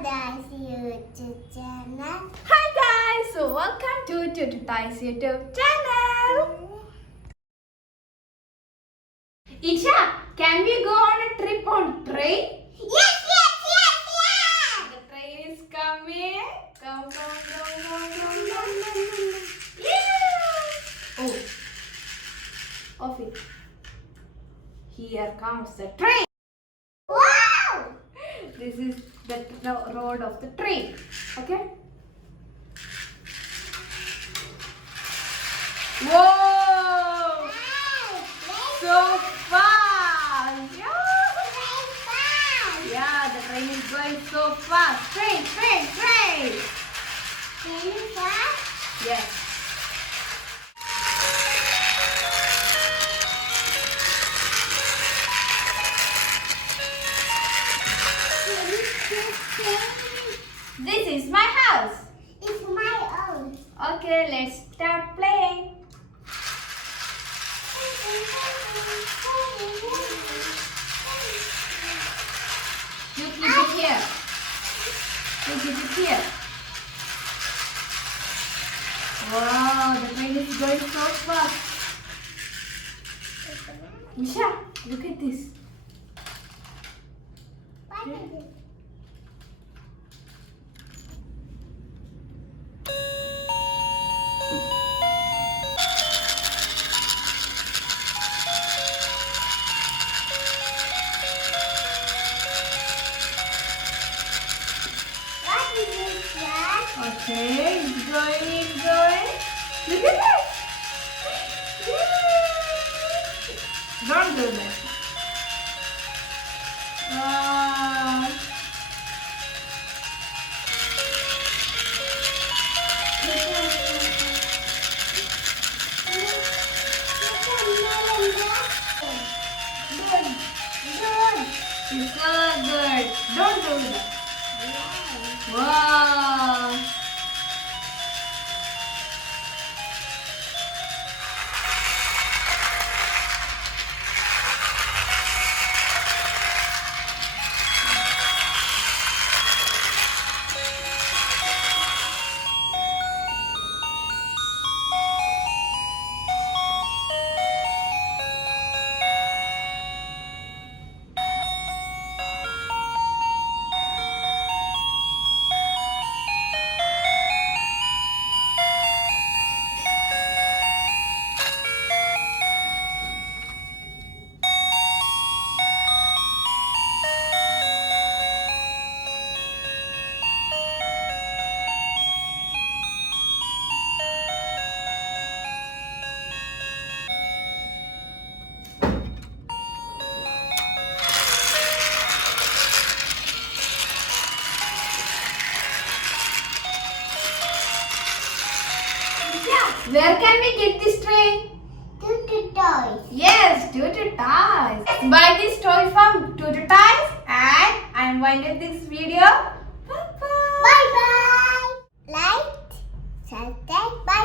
Motorised YouTube channel. Hi guys, so welcome to TooTwo Toys YouTube channel. Isha, can we go on a trip on train? Yes. The train is coming. Come. Yeah. Oh, off it. Here comes the train. Wow! This is the road of the train. Okay. Whoa! So fast! Yeah, the train is going so fast. Train! Yes. This is my house. It's my own. Okay, let's start playing. You keep it here. You keep it here. Wow, the train is going so fast. Isha, look at this. What is it? What is this one? Okay, it's going. Look at that. Yay! Don't do that. Wow. It's so good. Don't do that. Wow. Where can we get this train? TooTwo Toys. Yes, TooTwo Toys. Buy this toy from TooTwo Toys and I'm winding this video. Bye bye. Bye bye. Like, subscribe, bye.